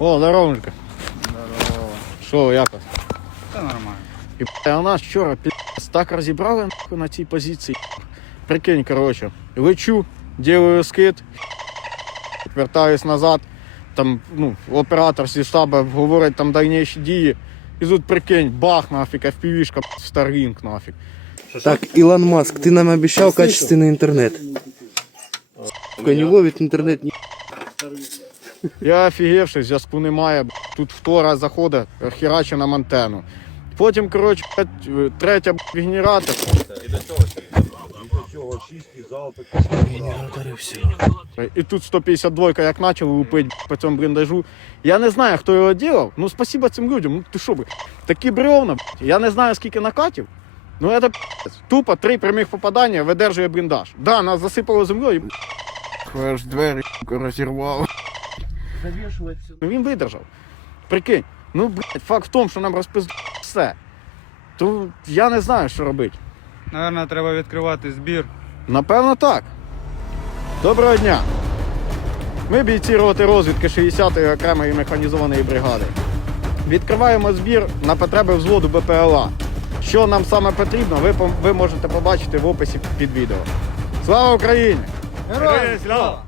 О, здоровенько. Здорово. Що, як вас? Це нормально. І б**, а нас вчора пі***ць, так розібрали нахуй, на цій позиції. Прикинь, коротше, лечу, ділаю скид, вертаюсь назад, там, ну, оператор зі штабу говорить там дальніші дії. І тут прикинь, бах нафіг, FPV-шка, Starlink нафіг. Так, Илон Маск, ты нам обещал качественный интернет. Сука, не ловит интернет ни Я офігевший, зв'язку немає. Тут втора заходить, хераче нам антенну. Потім, коротше, третя генератор. І тут 152 як почали лупити по цьому бліндажу. Я не знаю, хто його робив. Ну, спасибо цим людям. Ну ти що, б**, такі бревна, я не знаю, скільки накатів. Ну, б**, тупо три прямих попадання видержує бліндаж. Да, нас засипало землею. б**, Аж двері розірвало. Ну він видержав. Прикинь, ну блядь, факт в тому, що нам розпиздили все. То я не знаю, що робити. Наверно, треба відкривати збір. Напевно, так. Доброго дня. Ми бійці роти розвідки 60-ї окремої механізованої бригади. Відкриваємо збір на потреби взводу БПЛА. Що нам саме потрібно, ви, ви можете побачити в описі під відео. Слава Україні! Героям слава!